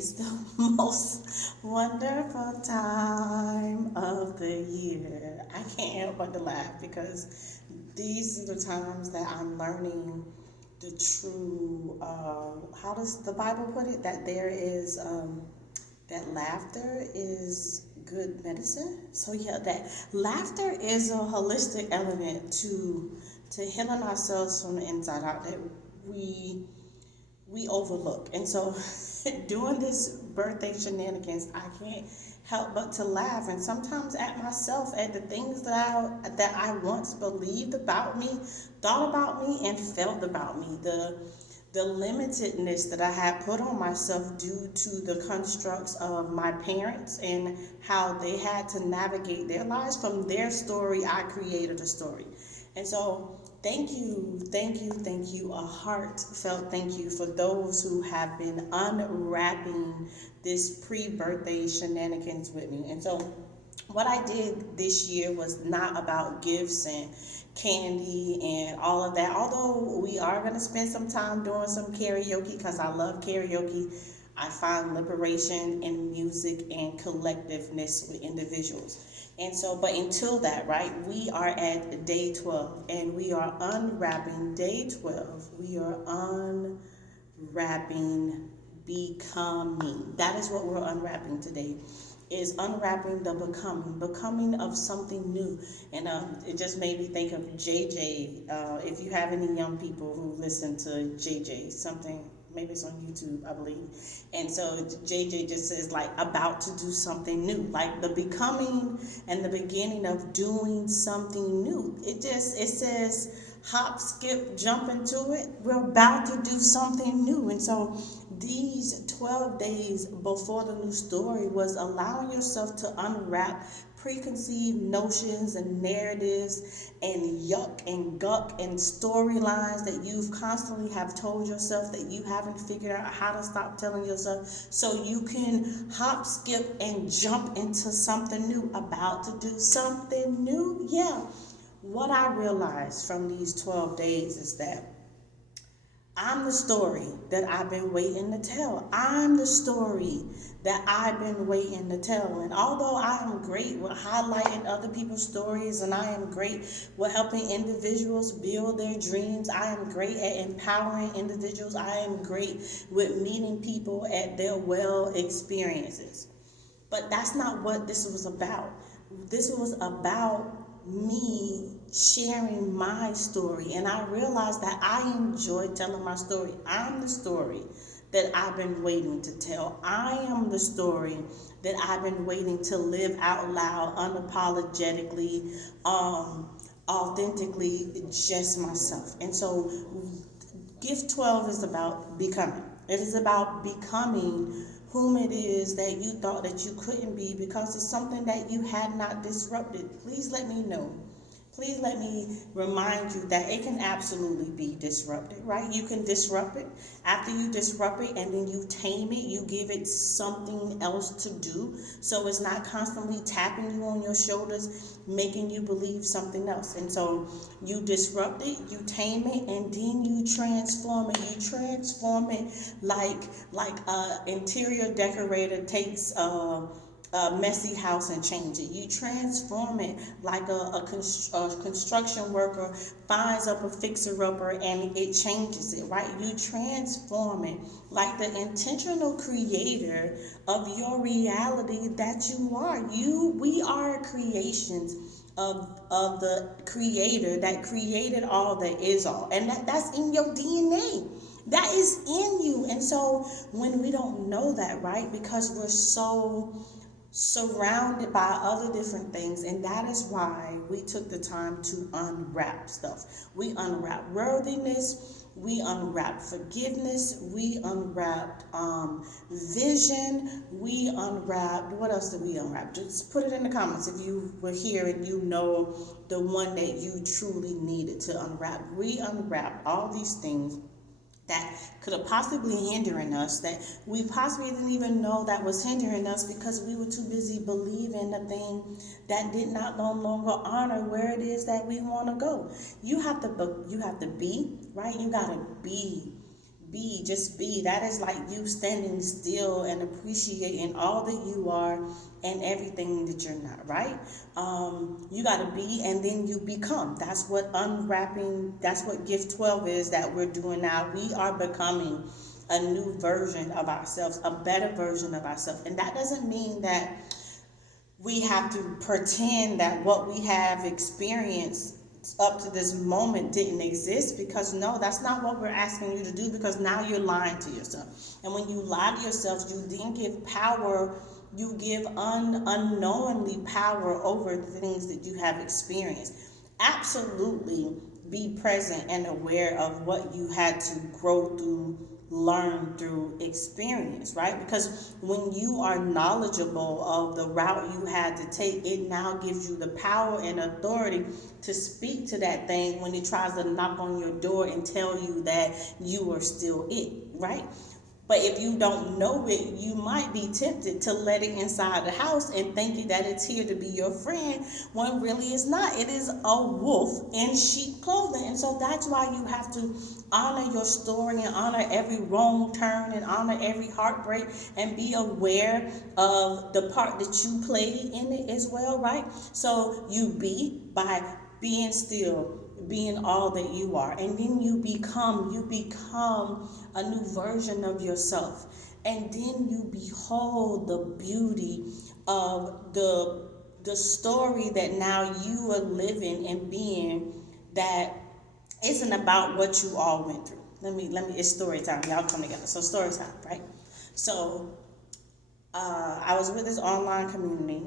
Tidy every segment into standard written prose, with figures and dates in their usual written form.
is the most wonderful time of the year. I can't help but to laugh because these are the times that I'm learning the true, how does the Bible put it? That there is, that laughter is good medicine. So yeah, that laughter is a holistic element to healing ourselves from the inside out that we we overlook. And so doing this birthday shenanigans, I can't help but to laugh and sometimes at myself, at the things that I once believed about me, thought about me, and felt about me. The limitedness that I had put on myself due to the constructs of my parents and how they had to navigate their lives. From their story, I created a story. And so, thank you, thank you, thank you, a heartfelt thank you for those who have been unwrapping this pre birthday shenanigans with me. And so, what I did this year was not about gifts and candy and all of that. Although we are going to spend some time doing some karaoke because I love karaoke. I find liberation in music and collectiveness with individuals. And so, but until that, right, we are at day 12 and we are unwrapping day 12. We are unwrapping becoming. That is what we're unwrapping today. Is unwrapping the becoming of something new. And it just made me think of JJ. If you have any young people who listen to JJ, something, maybe it's on YouTube, I believe. And so JJ just says, like, about to do something new, like the becoming and the beginning of doing something new. It says hop, skip, jump into it. We're about to do something new. And so these 12 days before the new story was allowing yourself to unwrap preconceived notions and narratives and yuck and guck and storylines that you've constantly have told yourself that you haven't figured out how to stop telling yourself, so you can hop, skip, and jump into something new, about to do something new. Yeah, what I realized from these 12 days is that I'm the story that I've been waiting to tell. I'm the story that I've been waiting to tell. And although I am great with highlighting other people's stories and I am great with helping individuals build their dreams, I am great at empowering individuals, I am great with meeting people at their well experiences. But that's not what this was about. This was about me sharing my story. And I realized that I enjoy telling my story. I'm the story that I've been waiting to tell. I am the story that I've been waiting to live out loud, unapologetically, authentically, just myself. And so, Gift 12 is about becoming. It is about becoming whom it is that you thought that you couldn't be because it's something that you had not disrupted. Please let me know. Please let me remind you that it can absolutely be disrupted, right? You can disrupt it. After you disrupt it and then you tame it, you give it something else to do. So it's not constantly tapping you on your shoulders, making you believe something else. And so you disrupt it, you tame it, and then you transform it. You transform it like a interior decorator takes a messy house and change it. You transform it like a construction worker finds up a fixer-upper and it changes it, right? You transform it like the intentional creator of your reality that you are. We are creations of the creator that created all that is all. And that's in your DNA. That is in you. And so when we don't know that, right? Because we're so surrounded by other different things, and that is why we took the time to unwrap stuff. We unwrapped worthiness, we unwrapped forgiveness, we unwrapped vision, we unwrapped, what else did we unwrap? Just put it in the comments if you were here and you know the one that you truly needed to unwrap. We unwrapped all these things that could have possibly hindering us, that we possibly didn't even know that was hindering us because we were too busy believing the thing that did not no longer honor where it is that we want to go. You have to be, right? You got to be just be. That is like you standing still and appreciating all that you are and everything that you're not, right? You got to be and then you become. That's what unwrapping, that's what gift 12 is that we're doing now. We are becoming a new version of ourselves, a better version of ourselves. And that doesn't mean that we have to pretend that what we have experienced up to this moment didn't exist, because no, that's not what we're asking you to do, because now you're lying to yourself. And when you lie to yourself, you then give power, you give unknowingly power over the things that you have experienced. Absolutely be present and aware of what you had to grow through, learn through experience, right? Because when you are knowledgeable of the route you had to take, it now gives you the power and authority to speak to that thing when it tries to knock on your door and tell you that you are still it, right? But if you don't know it, you might be tempted to let it inside the house and thinking that it's here to be your friend, when really it's not. It is a wolf in sheep clothing. And so that's why you have to honor your story and honor every wrong turn and honor every heartbreak and be aware of the part that you played in it as well, right? So you be by being still, being all that you are, and then you become a new version of yourself, and then you behold the beauty of the story that now you are living and being, that isn't about what you all went through. Let me it's story time. Y'all come together. So story time, right? So I was with this online community,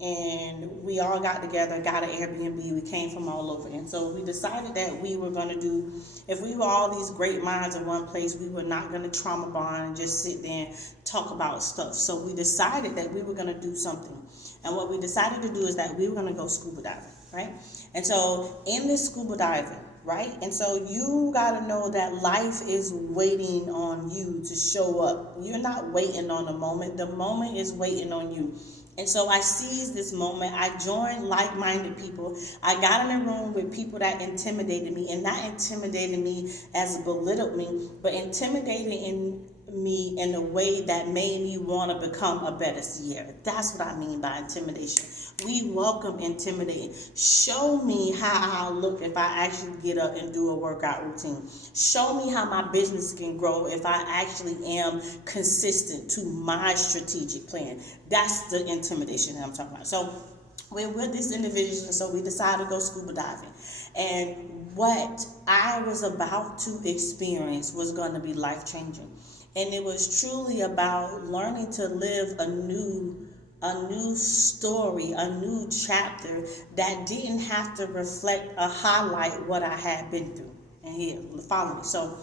and we all got together, got an Airbnb. We came from all over, and so we decided that we were going to do, if we were all these great minds in one place, we were not going to trauma bond and just sit there and talk about stuff. So we decided that we were going to do something, and what we decided to do is that we were going to go scuba diving, right? And so in this scuba diving, right? And so you got to know that life is waiting on you to show up. You're not waiting on the moment is waiting on you. And so I seized this moment. I joined like-minded people. I got in a room with people that intimidated me, and not intimidated me as belittled me, but intimidated me in a way that made me want to become a better Sierra. That's what I mean by intimidation. We welcome intimidating. Show me how I look if I actually get up and do a workout routine. Show me how my business can grow if I actually am consistent to my strategic plan. That's the intimidation that I'm talking about. So we're with this individual, and so we decided to go scuba diving. And what I was about to experience was going to be life-changing. And it was truly about learning to live a new story, a new chapter that didn't have to reflect or highlight what I had been through. And here, follow me. So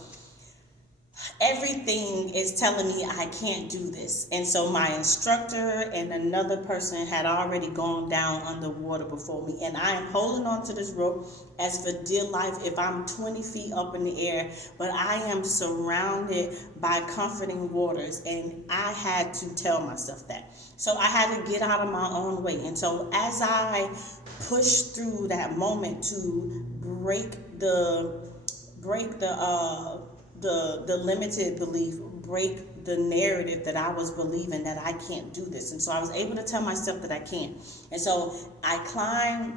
everything is telling me I can't do this. And so my instructor and another person had already gone down underwater before me. And I am holding on to this rope as for dear life if I'm 20 feet up in the air. But I am surrounded by comforting waters. And I had to tell myself that. So I had to get out of my own way. And so as I pushed through that moment to break the limited belief, break the narrative that I was believing that I can't do this. And so I was able to tell myself that I can. And so I climbed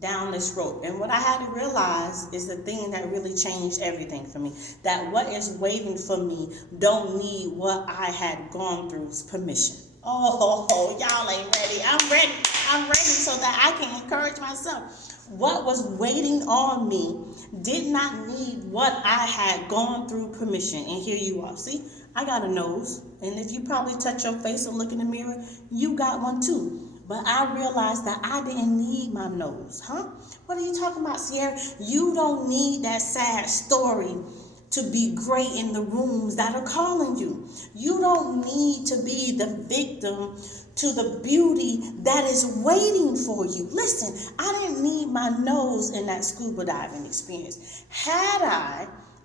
down this rope. And what I had to realize is the thing that really changed everything for me. That what is waiting for me don't need what I had gone through's permission. Oh, y'all ain't ready. I'm ready so that I can encourage myself. What was waiting on me did not need what I had gone through permission. And here you are. See, I got a nose. And if you probably touch your face or look in the mirror, you got one too. But I realized that I didn't need my nose. What are you talking about, Sierra? You don't need that sad story to be great in the rooms that are calling you. You don't need to be the victim to the beauty that is waiting for you. Listen, I didn't need my nose in that scuba diving experience.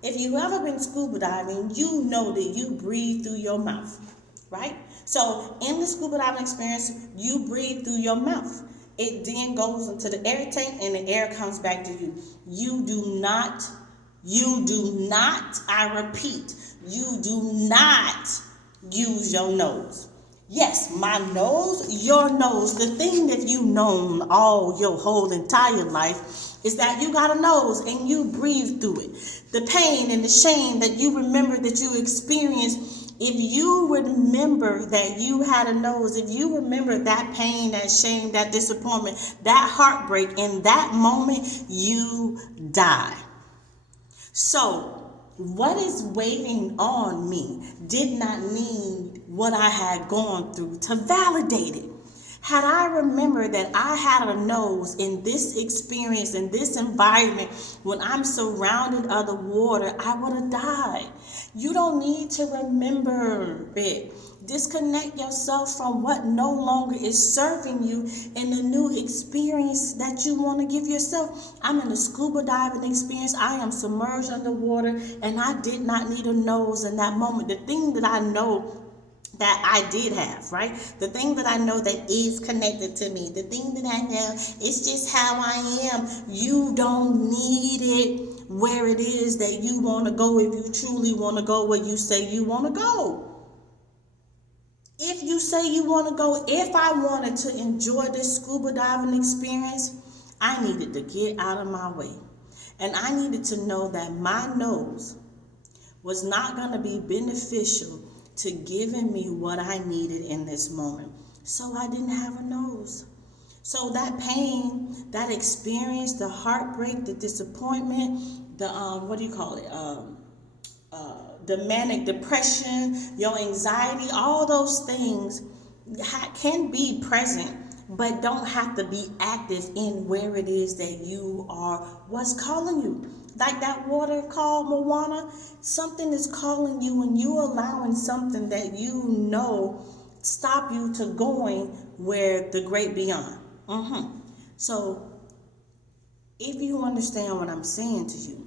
If you ever been scuba diving, you know that you breathe through your mouth, right? So in the scuba diving experience, you breathe through your mouth. It then goes into the air tank and the air comes back to you. You do not You do not, I repeat, you do not use your nose. Yes, my nose, your nose, the thing that you've known all your whole entire life is that you got a nose and you breathe through it. The pain and the shame that you remember that you experienced, if you remember that you had a nose, if you remember that pain, that shame, that disappointment, that heartbreak, in that moment, you die. So, what is waiting on me did not need what I had gone through to validate it. Had I remembered that I had a nose in this experience, in this environment, when I'm surrounded of the water, I would have died. You don't need to remember it. Disconnect yourself from what no longer is serving you in the new experience that you want to give yourself. I'm in a scuba diving experience. I am submerged underwater, and I did not need a nose in that moment. The thing that I know that I did have, right? The thing that I know that is connected to me, the thing that I know, it's just how I am. You don't need it where it is that you want to go if you truly want to go where you say you want to go. If you say you want to go, if I wanted to enjoy this scuba diving experience, I needed to get out of my way. And I needed to know that my nose was not going to be beneficial to giving me what I needed in this moment. So I didn't have a nose. So that pain, that experience, the heartbreak, the disappointment, the the manic depression, your anxiety, all those things can be present, but don't have to be active in where it is that you are, what's calling you. Like that water called Moana, something is calling you, and you allowing something that you know stop you to going where the great beyond. So if you understand what I'm saying to you,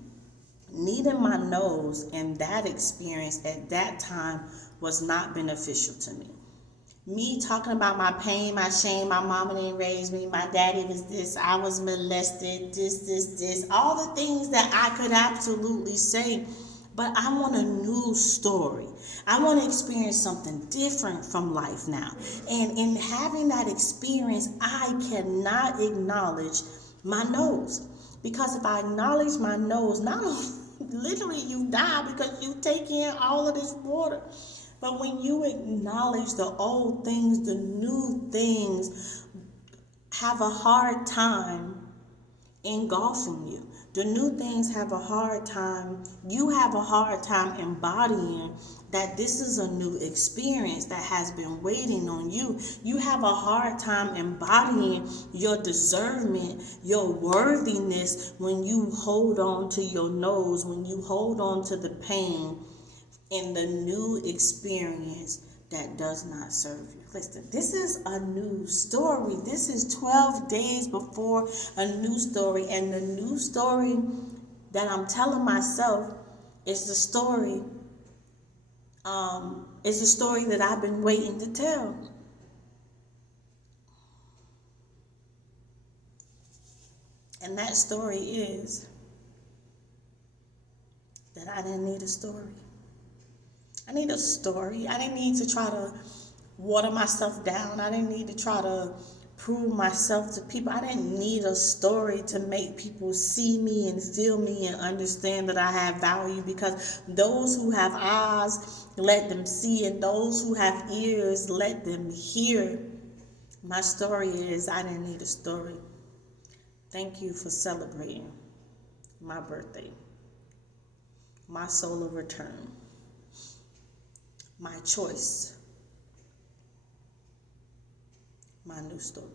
needing my nose in that experience at that time was not beneficial to me. Me talking about my pain, my shame, my mama didn't raise me, my daddy was this, I was molested, this, all the things that I could absolutely say, but I want a new story. I want to experience something different from life now. And in having that experience, I cannot acknowledge my nose. Because if I acknowledge my nose, not only literally you die because you take in all of this water. But when you acknowledge the old things, the new things have a hard time engulfing you. The new things have a hard time, you have a hard time embodying that this is a new experience that has been waiting on you. You have a hard time embodying your deservement, your worthiness when you hold on to your nose, when you hold on to the pain in the new experience that does not serve you. Listen, this is a new story. This is 12 days before a new story. And the new story that I'm telling myself is the story, that I've been waiting to tell. And that story is that I didn't need a story. I need a story. I didn't need to try to water myself down. I didn't need to try to prove myself to people. I didn't need a story to make people see me and feel me and understand that I have value, because those who have eyes, let them see, and those who have ears, let them hear. My story is I didn't need a story. Thank you for celebrating my birthday, my solo return, my choice, my new story.